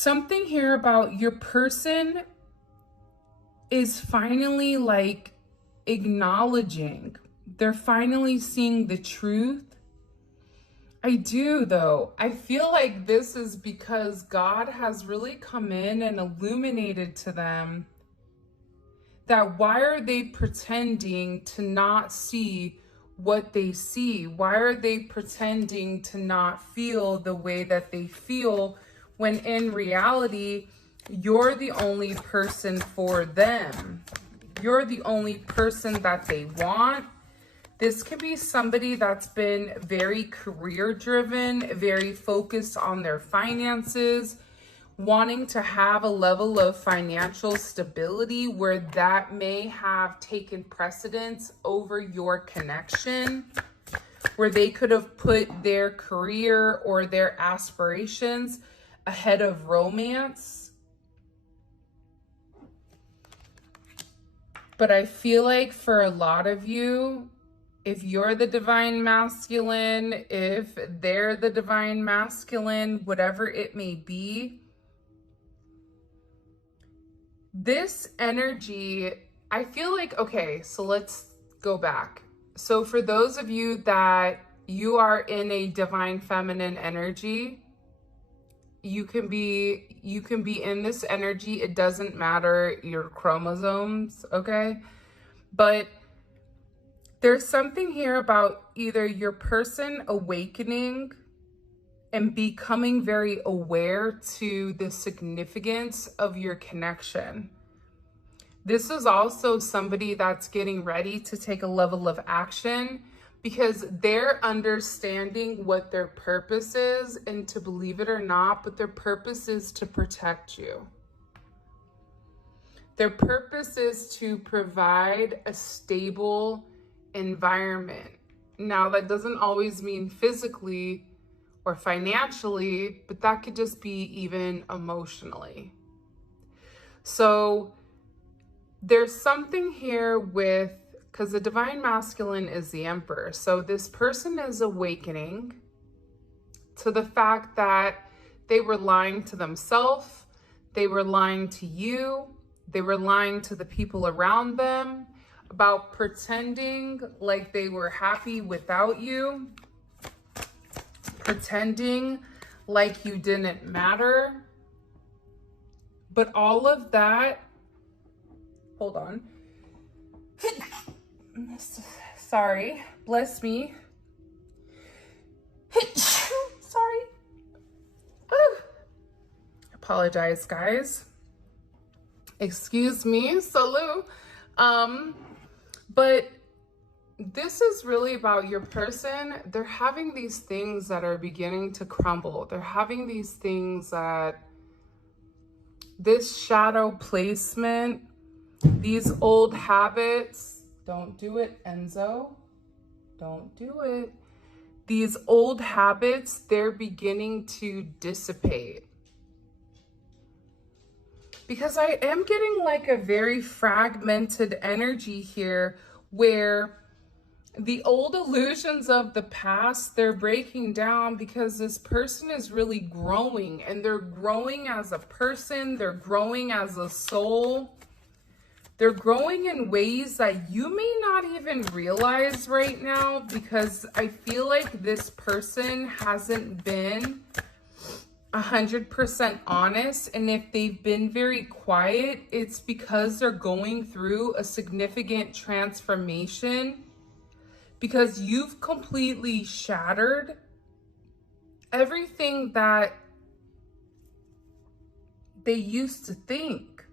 something here about your person is finally like acknowledging. They're finally seeing the truth. I do though. I feel like this is because God has really come in and illuminated to them that why are they pretending to not see what they see? Why are they pretending to not feel the way that they feel when in reality, you're the only person for them. You're the only person that they want. This can be somebody that's been very career driven, very focused on their finances, wanting to have a level of financial stability where that may have taken precedence over your connection, where they could have put their career or their aspirations ahead of romance. But I feel like for a lot of you, if you're the divine masculine, if they're the divine masculine, whatever it may be, this energy, I feel like, okay, so let's go back. So for those of you that you are in a divine feminine energy, you can be in this energy. It doesn't matter your chromosomes, okay? But there's something here about either your person awakening and becoming very aware to the significance of your connection. This is also somebody that's getting ready to take a level of action because they're understanding what their purpose is, and to believe it or not, but their purpose is to protect you. Their purpose is to provide a stable environment. Now, that doesn't always mean physically or financially, but that could just be even emotionally. So there's something here with, because the divine masculine is the emperor. So this person is awakening to the fact that they were lying to themselves, they were lying to you, they were lying to the people around them about pretending like they were happy without you, pretending like you didn't matter. But all of that, hold on. Sorry, bless me. Sorry. Apologize, guys. Excuse me, salut. But this is really about your person. They're having these things that are beginning to crumble. They're having these things that, this shadow placement, these old habits, don't do it, Enzo. Don't do it. These old habits, they're beginning to dissipate. Because I am getting like a very fragmented energy here where the old illusions of the past, they're breaking down because this person is really growing, and they're growing as a person, they're growing as a soul. They're growing in ways that you may not even realize right now, because I feel like this person hasn't been 100% honest. And if they've been very quiet, it's because they're going through a significant transformation, because you've completely shattered everything that they used to think.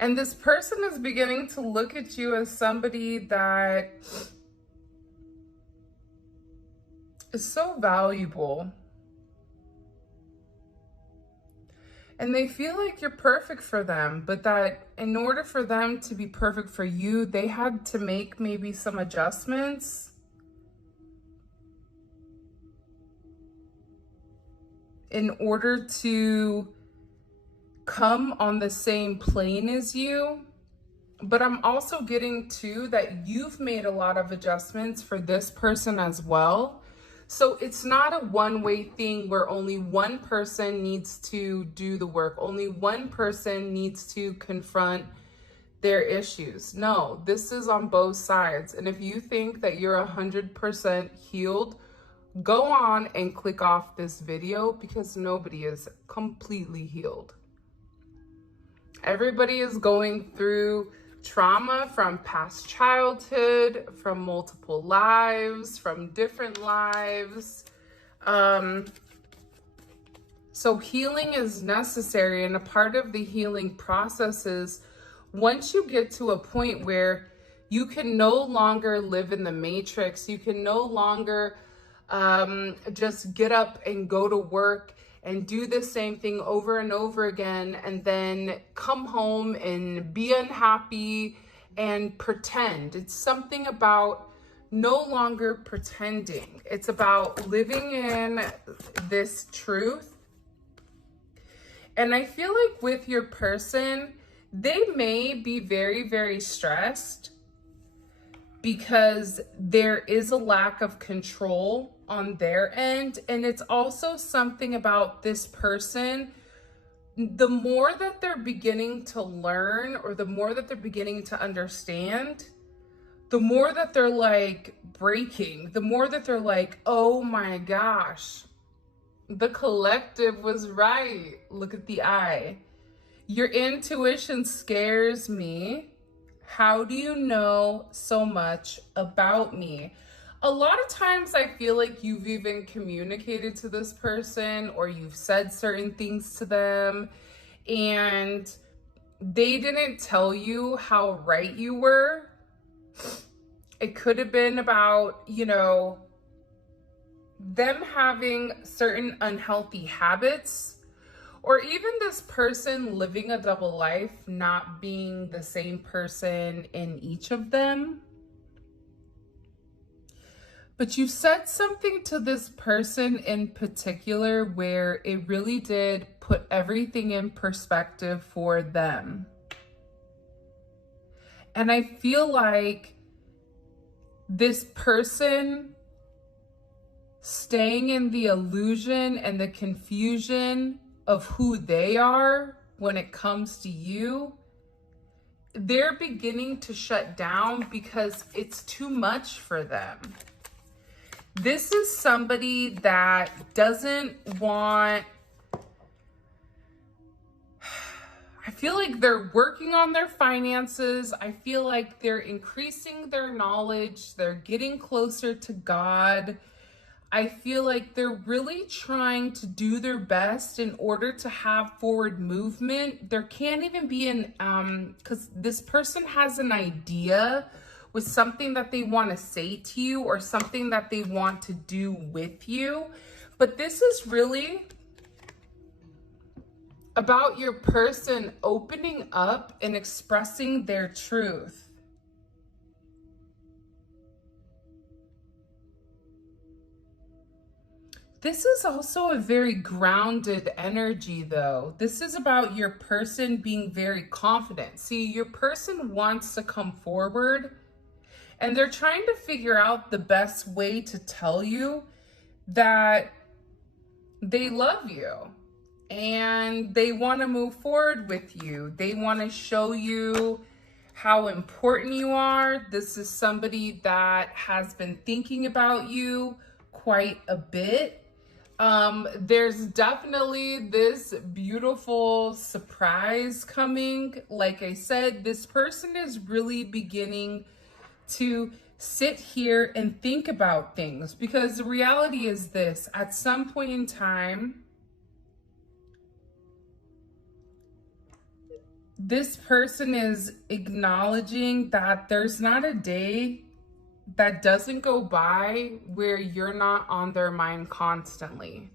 And this person is beginning to look at you as somebody that is so valuable. And they feel like you're perfect for them, but that in order for them to be perfect for you, they had to make maybe some adjustments in order to come on the same plane as you. But I'm also getting too that you've made a lot of adjustments for this person as well. So it's not a one-way thing where only one person needs to do the work. Only one person needs to confront their issues. No, this is on both sides. And if you think that you're 100% healed, go on and click off this video, because nobody is completely healed. Everybody is going through trauma from past childhood, from multiple lives, from different lives. So healing is necessary, and a part of the healing process is once you get to a point where you can no longer live in the matrix, you can no longer just get up and go to work and do the same thing over and over again, and then come home and be unhappy and pretend. It's something about no longer pretending. It's about living in this truth. And I feel like with your person, they may be very, very stressed because there is a lack of control on their end. And it's also something about this person, the more that they're beginning to learn, or the more that they're beginning to understand, the more that they're like breaking, the more that they're like, oh my gosh, the collective was right. Look at the eye. Your intuition scares me. How do you know so much about me? A lot of times I feel like you've even communicated to this person, or you've said certain things to them, and they didn't tell you how right you were. It could have been about, you know, them having certain unhealthy habits, or even this person living a double life, not being the same person in each of them. But you said something to this person in particular where it really did put everything in perspective for them. And I feel like this person staying in the illusion and the confusion of who they are when it comes to you, they're beginning to shut down because it's too much for them. This is somebody that doesn't want, I feel like they're working on their finances. I feel like they're increasing their knowledge. They're getting closer to God. I feel like they're really trying to do their best in order to have forward movement. There can't even be because this person has an idea with something that they want to say to you, or something that they want to do with you. But this is really about your person opening up and expressing their truth. This is also a very grounded energy, though. This is about your person being very confident. See, your person wants to come forward, and they're trying to figure out the best way to tell you that they love you and they want to move forward with you. They want to show you how important you are. This is somebody that has been thinking about you quite a bit. There's definitely this beautiful surprise coming. Like I said, this person is really beginning to sit here and think about things, because the reality is this: at some point in time, this person is acknowledging that there's not a day that doesn't go by where you're not on their mind constantly.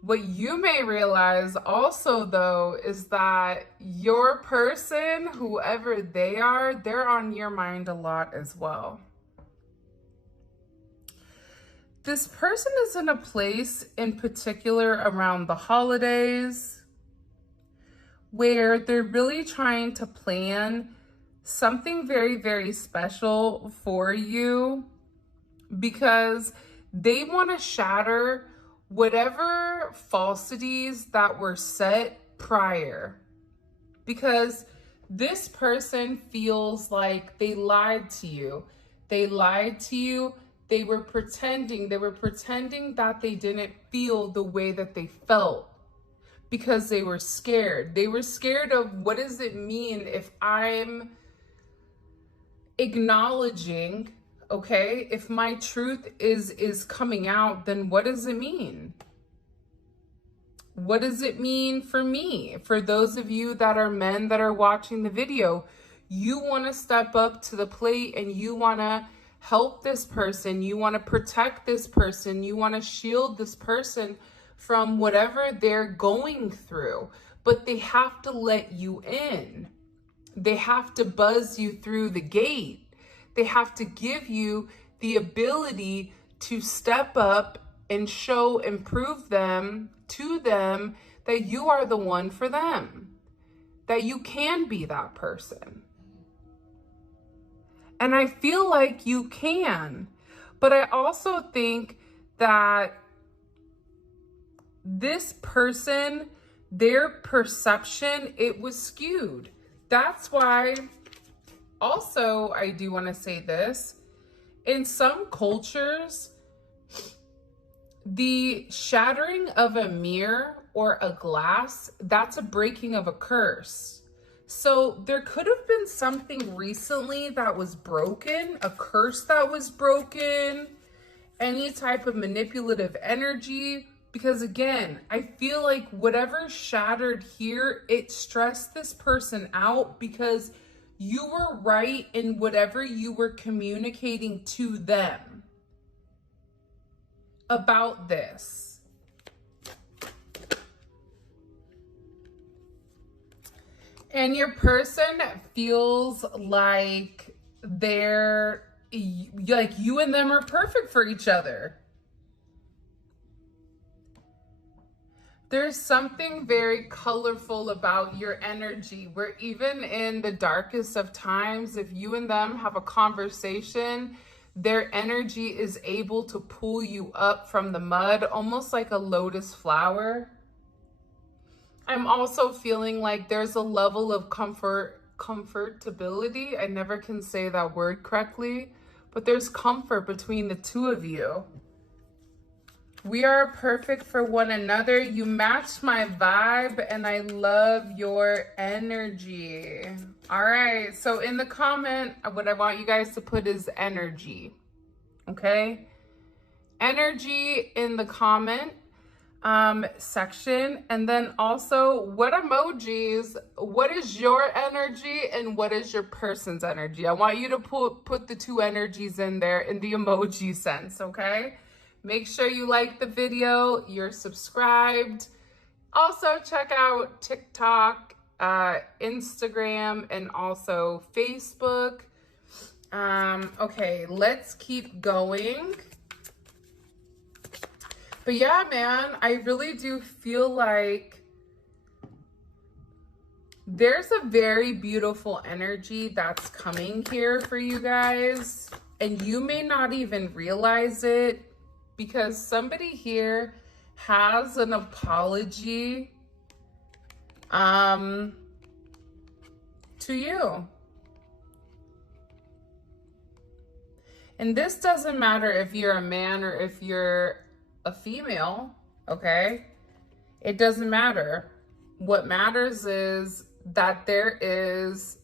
What you may realize also, though, is that your person, whoever they are, they're on your mind a lot as well. This person is in a place in particular around the holidays where they're really trying to plan something very, very special for you. because they want to shatter whatever falsities that were set prior. Because this person feels like they lied to you. They lied to you. They were pretending that they didn't feel the way that they felt because they were scared. They were scared of, what does it mean if I'm acknowledging, okay, if my truth is coming out, then what does it mean? What does it mean for me? For those of you that are men that are watching the video, you want to step up to the plate and you want to help this person. You want to protect this person. You want to shield this person from whatever they're going through. But they have to let you in. They have to buzz you through the gate. They have to give you the ability to step up and show and prove to them that you are the one for them, that you can be that person. And I feel like you can, but I also think that this person, their perception, it was skewed. That's why also I do want to say this. In some cultures, the shattering of a mirror or a glass, that's a breaking of a curse. So there could have been something recently that was broken, a curse that was broken, any type of manipulative energy. Because again, I feel like whatever shattered here, it stressed this person out because you were right in whatever you were communicating to them about this. And your person feels like you and them are perfect for each other. There's something very colorful about your energy, where even in the darkest of times, if you and them have a conversation, their energy is able to pull you up from the mud, almost like a lotus flower. I'm also feeling like there's a level of comfortability. I never can say that word correctly, but there's comfort between the two of you. We are perfect for one another. You match my vibe and I love your energy. All right, so in the comment, what I want you guys to put is energy, okay? Energy in the comment section. And then also, what emojis, what is your energy and what is your person's energy? I want you to put the two energies in there in the emoji sense, okay? Make sure you like the video, you're subscribed. Also check out TikTok, Instagram, and also Facebook. Okay, let's keep going. But yeah, man, I really do feel like there's a very beautiful energy that's coming here for you guys. And you may not even realize it, because somebody here has an apology to you. And this doesn't matter if you're a man or if you're a female, okay? It doesn't matter. What matters is that there is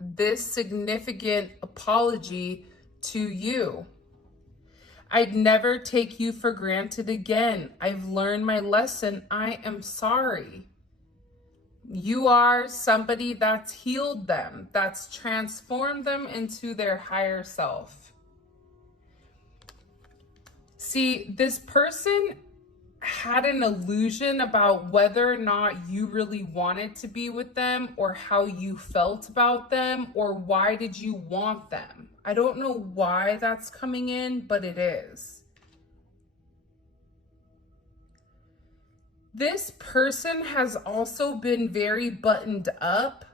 this significant apology to you. I'd never take you for granted again. I've learned my lesson. I am sorry. You are somebody that's healed them, that's transformed them into their higher self. See, this person had an illusion about whether or not you really wanted to be with them, or how you felt about them, or why did you want them. I don't know why that's coming in, but it is. This person has also been very buttoned up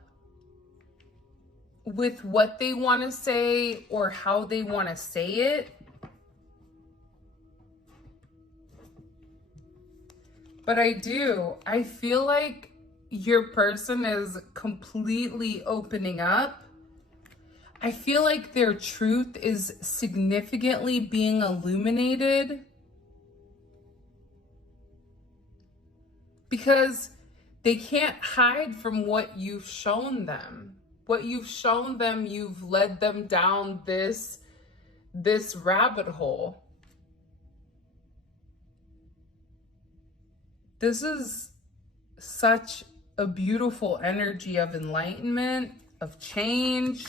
with what they want to say or how they want to say it. But I feel like your person is completely opening up. I feel like their truth is significantly being illuminated, because they can't hide from what you've shown them. What you've shown them, you've led them down this rabbit hole. This is such a beautiful energy of enlightenment, of change.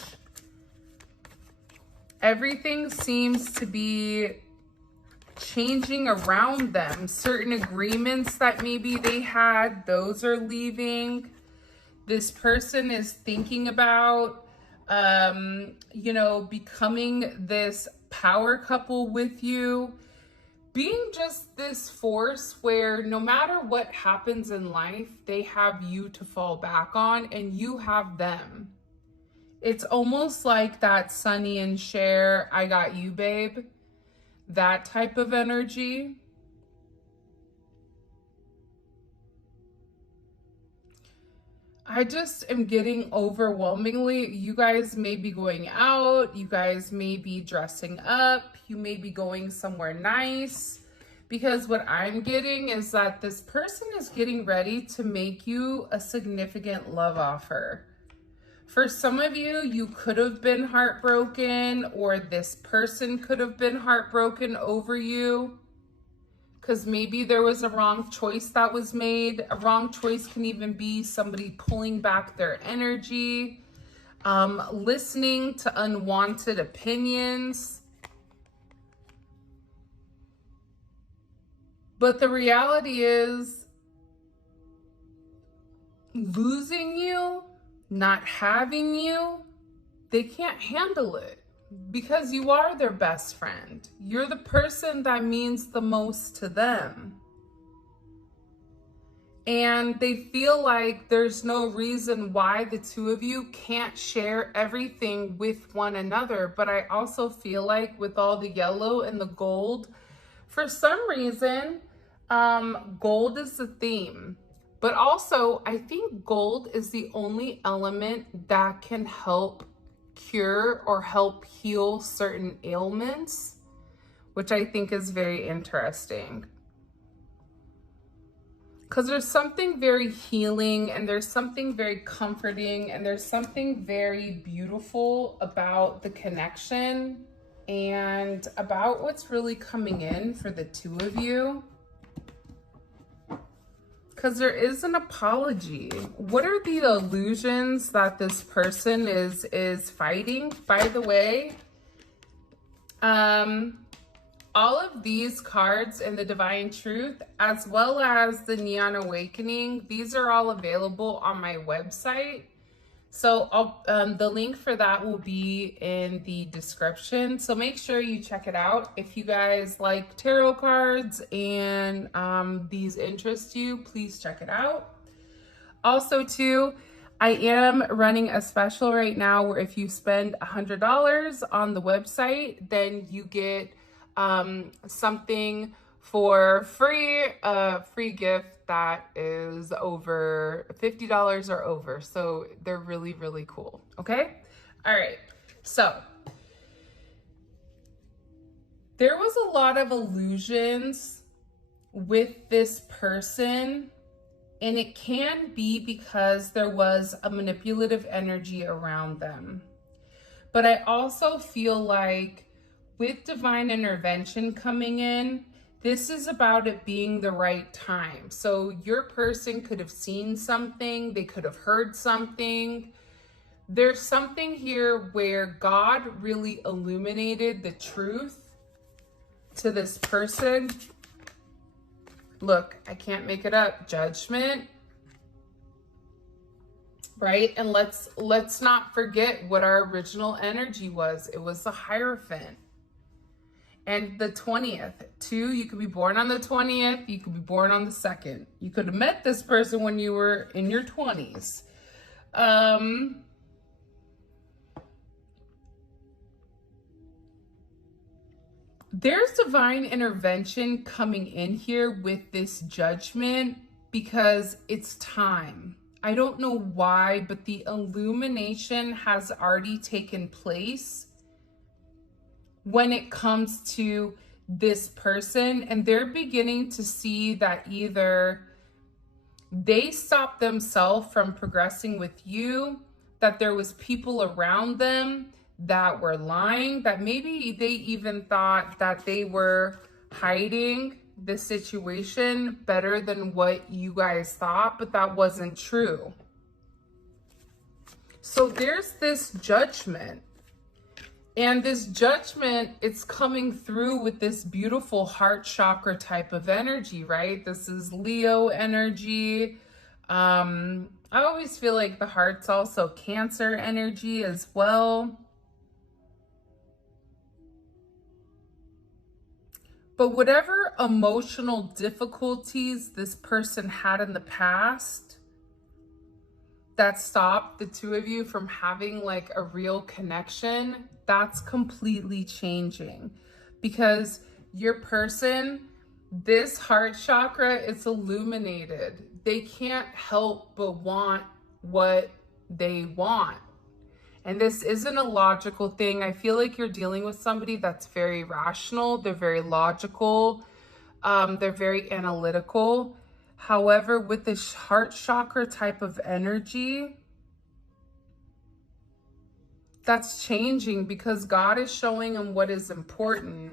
Everything seems to be changing around them. Certain agreements that maybe they had, those are leaving. This person is thinking about, becoming this power couple with you. Being just this force where no matter what happens in life, they have you to fall back on and you have them. It's almost like that Sonny and Cher, I got you, babe. That type of energy. I just am getting overwhelmingly, you guys may be going out, you guys may be dressing up, you may be going somewhere nice, because what I'm getting is that this person is getting ready to make you a significant love offer. For some of you, you could have been heartbroken, or this person could have been heartbroken over you, because maybe there was a wrong choice that was made. A wrong choice can even be somebody pulling back their energy, listening to unwanted opinions. But the reality is, losing you, not having you, they can't handle it, because you are their best friend. You're the person that means the most to them. And they feel like there's no reason why the two of you can't share everything with one another. But I also feel like with all the yellow and the gold, for some reason, gold is the theme. But also, I think gold is the only element that can help cure or help heal certain ailments, which I think is very interesting. Because there's something very healing, and there's something very comforting, and there's something very beautiful about the connection and about what's really coming in for the two of you. Because there is an apology. What are the illusions that this person is fighting? By the way, all of these cards in the Divine Truth, as well as the Neon Awakening, these are all available on my website. So the link for that will be in the description. So make sure you check it out. If you guys like tarot cards and these interest you, please check it out. Also too, I am running a special right now where if you spend $100 on the website, then you get something for free, a free gift that is over $50 or over. So they're really, really cool. Okay. All right. So there was a lot of illusions with this person, and it can be because there was a manipulative energy around them. But I also feel like with divine intervention coming in, this is about it being the right time. So your person could have seen something, they could have heard something. There's something here where God really illuminated the truth to this person. Look, I can't make it up. Judgment. Right? And let's not forget what our original energy was. It was the Hierophant. And the 20th, too, you could be born on the 20th, you could be born on the 2nd. You could have met this person when you were in your 20s. There's divine intervention coming in here with this judgment because it's time. I don't know why, but the illumination has already taken place when it comes to this person, and they're beginning to see that either they stopped themselves from progressing with you, that there was people around them that were lying, that maybe they even thought that they were hiding the situation better than what you guys thought, but that wasn't true. So there's this judgment. And this judgment, it's coming through with this beautiful heart chakra type of energy, right? This is Leo energy. I always feel like the heart's also Cancer energy as well. But whatever emotional difficulties this person had in the past that stopped the two of you from having like a real connection, that's completely changing, because your person, this heart chakra, it's illuminated. They can't help but want what they want. And this isn't a logical thing. I feel like you're dealing with somebody that's very rational. They're very logical. They're very analytical. However, with this heart chakra type of energy, that's changing because God is showing them what is important.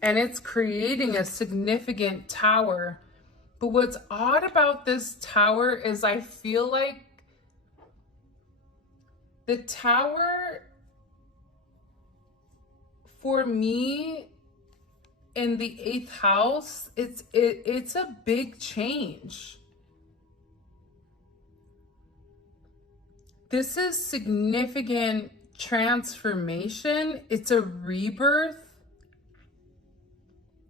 And it's creating a significant tower. But what's odd about this tower is I feel like the tower, for me, in the 8th house, it's a big change. This is significant transformation. It's a rebirth.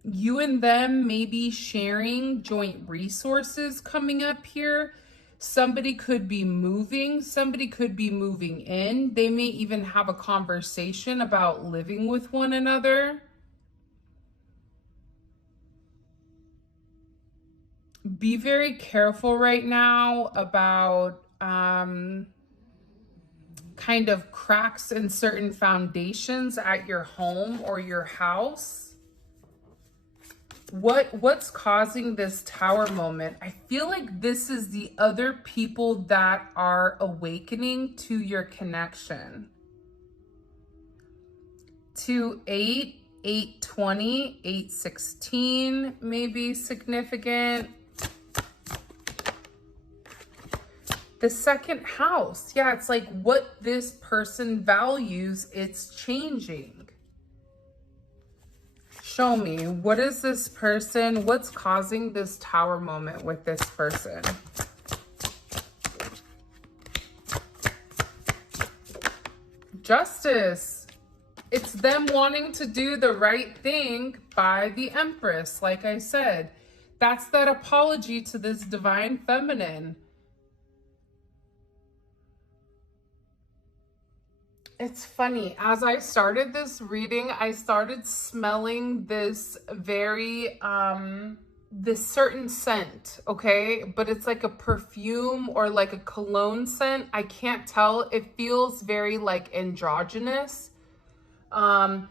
You and them may be sharing joint resources coming up here. Somebody could be moving. Somebody could be moving in. They may even have a conversation about living with one another. Be very careful right now about kind of cracks in certain foundations at your home or your house. What's causing this tower moment? I feel like this is the other people that are awakening to your connection. 2, 8, 8, 20, 8, 16 may be significant. The 2nd house, yeah, it's like what this person values, it's changing. Show me, what is this person? What's causing this tower moment with this person? Justice. It's them wanting to do the right thing by the Empress, like I said. That's that apology to this divine feminine. It's funny, as I started this reading, I started smelling this very, this certain scent, okay? But it's like a perfume or like a cologne scent. I can't tell. It feels very like androgynous. Like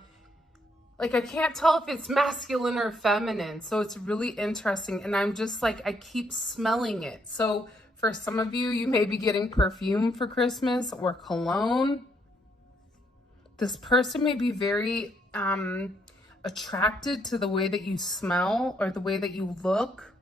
I can't tell if it's masculine or feminine. So it's really interesting. And I'm just like, I keep smelling it. So for some of you, you may be getting perfume for Christmas or cologne. This person may be very attracted to the way that you smell or the way that you look.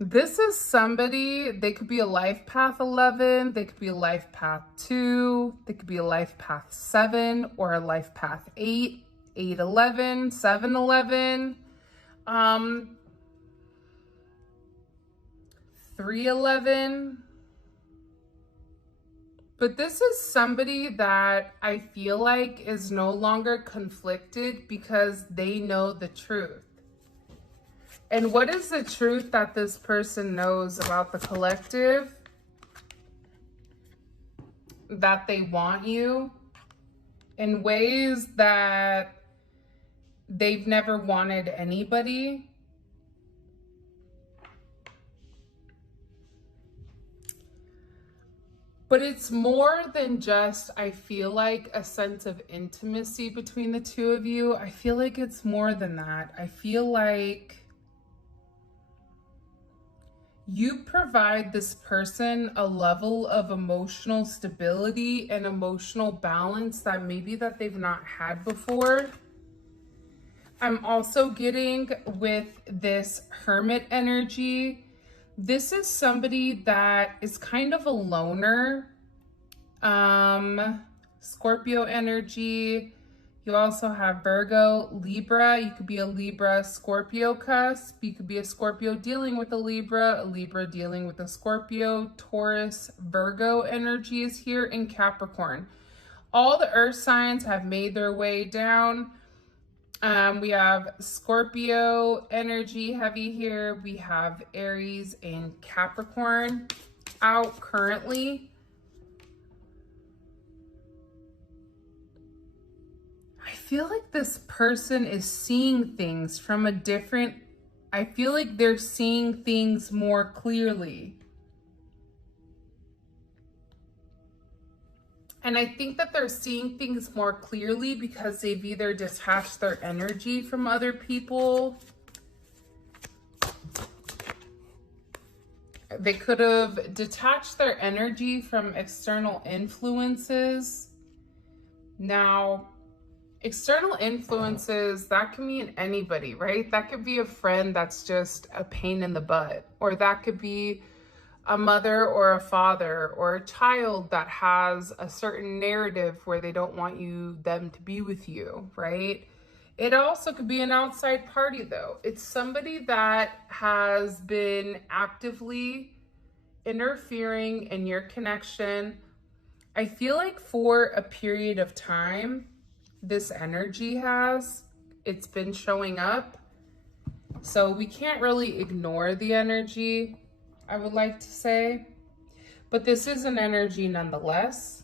This is somebody, they could be a life path 11, they could be a life path 2, they could be a life path 7 or a life path 8, 8, 11, 7, 11, 3, 11. But this is somebody that I feel like is no longer conflicted because they know the truth. And what is the truth that this person knows about the collective? that they want you in ways that they've never wanted anybody. But it's more than just, I feel like, a sense of intimacy between the two of you. I feel like it's more than that. I feel like you provide this person a level of emotional stability and emotional balance that maybe that they've not had before. I'm also getting with this Hermit energy. This is somebody that is kind of a loner. Scorpio energy. You also have Virgo, Libra. You could be a Libra, Scorpio cusp. You could be a Scorpio dealing with a Libra dealing with a Scorpio, Taurus, Virgo energy is here, in Capricorn. All the earth signs have made their way down. We have Scorpio energy heavy here. We have Aries and Capricorn out currently. I feel like this person is seeing things from a different, I feel like they're seeing things more clearly. And I think that they're seeing things more clearly because they've either detached their energy from other people. They could have detached their energy from external influences. Now, external influences, that can mean anybody, right? That could be a friend that's just a pain in the butt, or that could be a mother or a father or a child that has a certain narrative where they don't want them to be with you, right? It also could be an outside party though. It's somebody that has been actively interfering in your connection. I feel like for a period of time, this energy it's been showing up. So we can't really ignore the energy, I would like to say, but this is an energy nonetheless.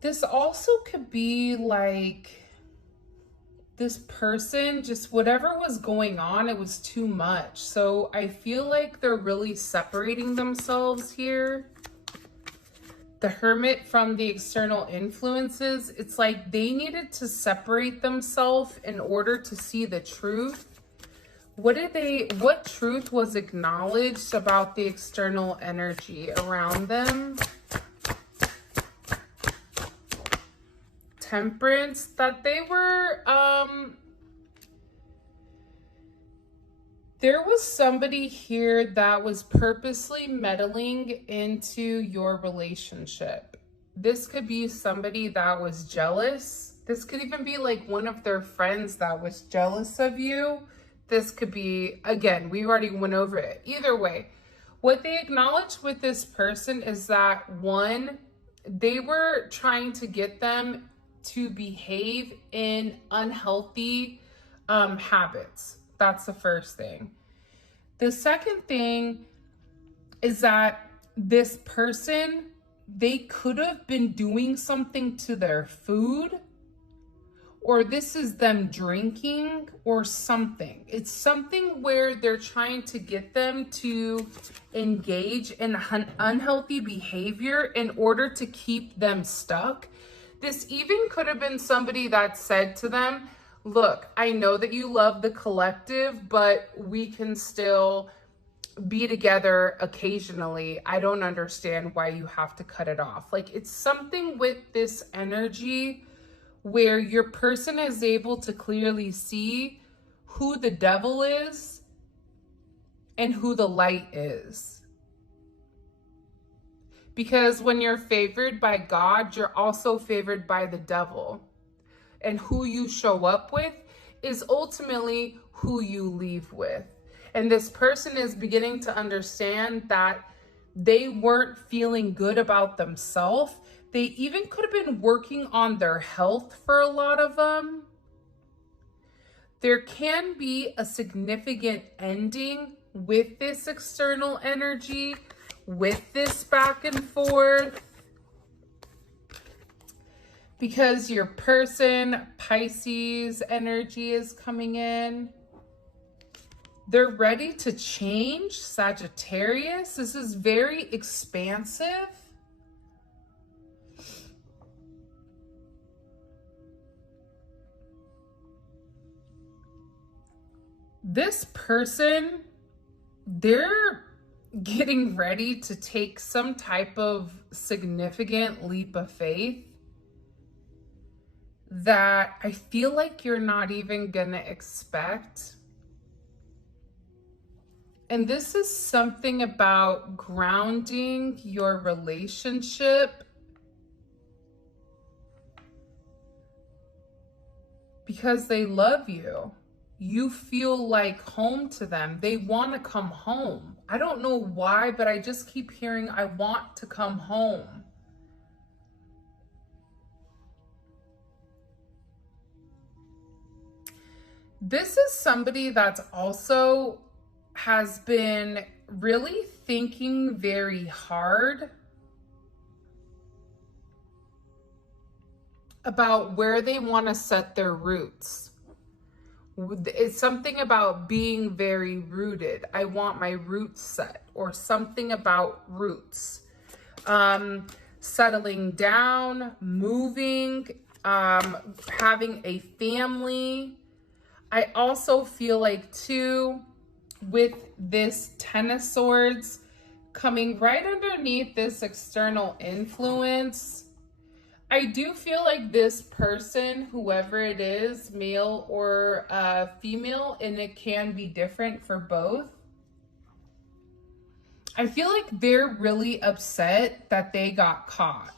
This also could be like this person, just whatever was going on, it was too much. So I feel like they're really separating themselves here. The Hermit from the external influences, it's like they needed to separate themselves in order to see the truth. What truth was acknowledged about the external energy around them? Temperance, that they were, there was somebody here that was purposely meddling into your relationship. This could be somebody that was jealous. This could even be like one of their friends that was jealous of you. This could be, again, we already went over it. Either way, what they acknowledge with this person is that, one, they were trying to get them to behave in unhealthy habits. That's the first thing. The second thing is that this person, they could have been doing something to their food, or this is them drinking or something. It's something where they're trying to get them to engage in unhealthy behavior in order to keep them stuck. This even could have been somebody that said to them, look, I know that you love the collective, but we can still be together occasionally. I don't understand why you have to cut it off. Like, it's something with this energy where your person is able to clearly see who the devil is and who the light is. Because when you're favored by God, you're also favored by the devil. And who you show up with is ultimately who you leave with. And this person is beginning to understand that they weren't feeling good about themselves. They even could have been working on their health for a lot of them. There can be a significant ending with this external energy, with this back and forth, because your person, Pisces energy is coming in. They're ready to change, Sagittarius. This is very expansive. This person, they're getting ready to take some type of significant leap of faith that I feel like you're not even gonna expect. And this is something about grounding your relationship, because they love you. You feel like home to them. They want to come home. I don't know why, but I just keep hearing, I want to come home. This is somebody that's also has been really thinking very hard about where they want to set their roots. It's something about being very rooted. I want my roots set, or something about roots. Settling down, moving, having a family. I also feel like too, with this Ten of Swords coming right underneath this external influence, I do feel like this person, whoever it is, male or female, and it can be different for both, I feel like they're really upset that they got caught.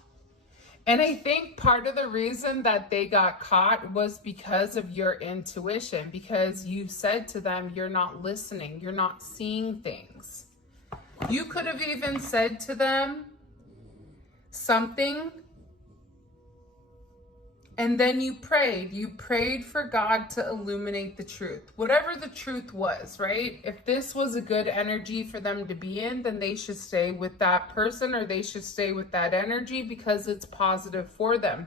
And I think part of the reason that they got caught was because of your intuition, because you said to them, you're not listening, you're not seeing things. You could have even said to them something, and then you prayed for God to illuminate the truth, whatever the truth was, right? If this was a good energy for them to be in, then they should stay with that person, or they should stay with that energy because it's positive for them,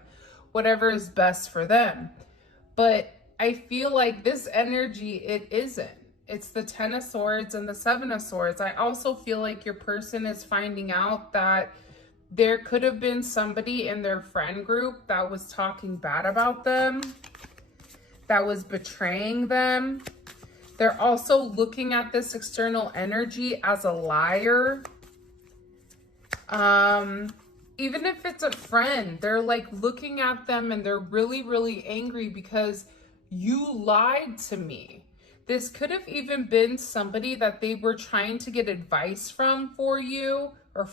whatever is best for them. But I feel like this energy, it isn't. It's the Ten of Swords and the Seven of Swords. I also feel like your person is finding out that there could have been somebody in their friend group that was talking bad about them, that was betraying them. They're also looking at this external energy as a liar. Even if it's a friend, they're like looking at them and they're really, really angry because you lied to me. This could have even been somebody that they were trying to get advice from for you, or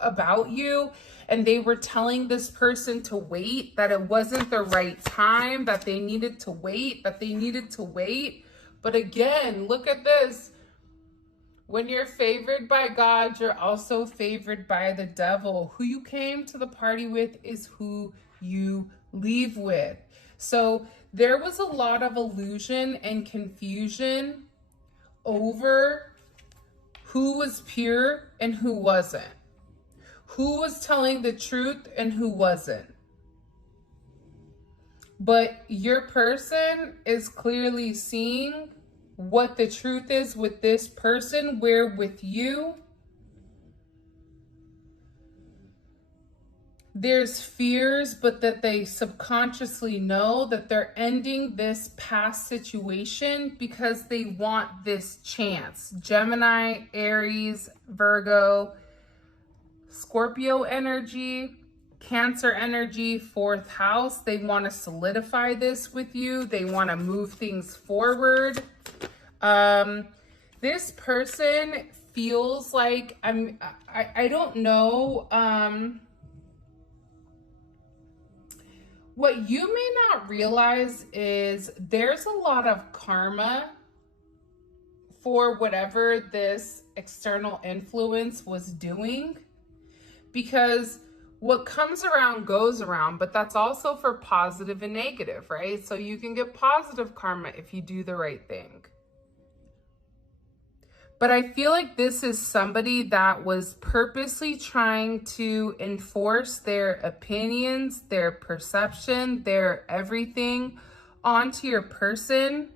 about you, and they were telling this person to wait, that it wasn't the right time, that they needed to wait, But again, look at this. When you're favored by God, you're also favored by the devil. Who you came to the party with is who you leave with. So there was a lot of illusion and confusion over who was pure and who wasn't. Who was telling the truth and who wasn't. But your person is clearly seeing what the truth is with this person, where with you, there's fears, but that they subconsciously know that they're ending this past situation because they want this chance. Gemini, Aries, Virgo, Scorpio energy, Cancer energy, 4th house. They want to solidify this with you. They want to move things forward. This person feels like, I don't know, what you may not realize is there's a lot of karma for whatever this external influence was doing, because what comes around goes around, but that's also for positive and negative, right? So you can get positive karma if you do the right thing. But I feel like this is somebody that was purposely trying to enforce their opinions, their perception, their everything onto your person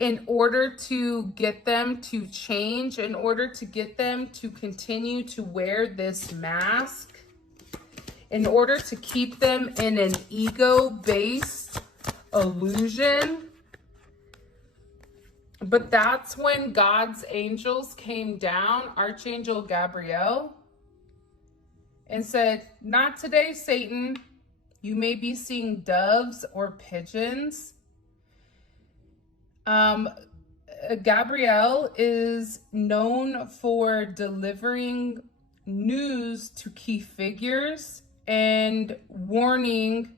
in order to get them to change, in order to get them to continue to wear this mask, in order to keep them in an ego-based illusion. But that's when God's angels came down, Archangel Gabriel, and said, "Not today, Satan. You may be seeing doves or pigeons." Gabriel is known for delivering news to key figures and warning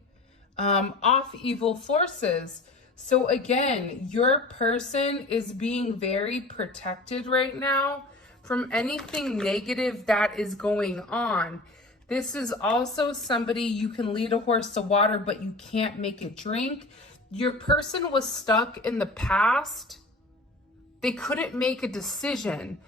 off evil forces. So again, your person is being very protected right now from anything negative that is going on. This is also somebody, you can lead a horse to water, but you can't make it drink. Your person was stuck in the past. They couldn't make a decision.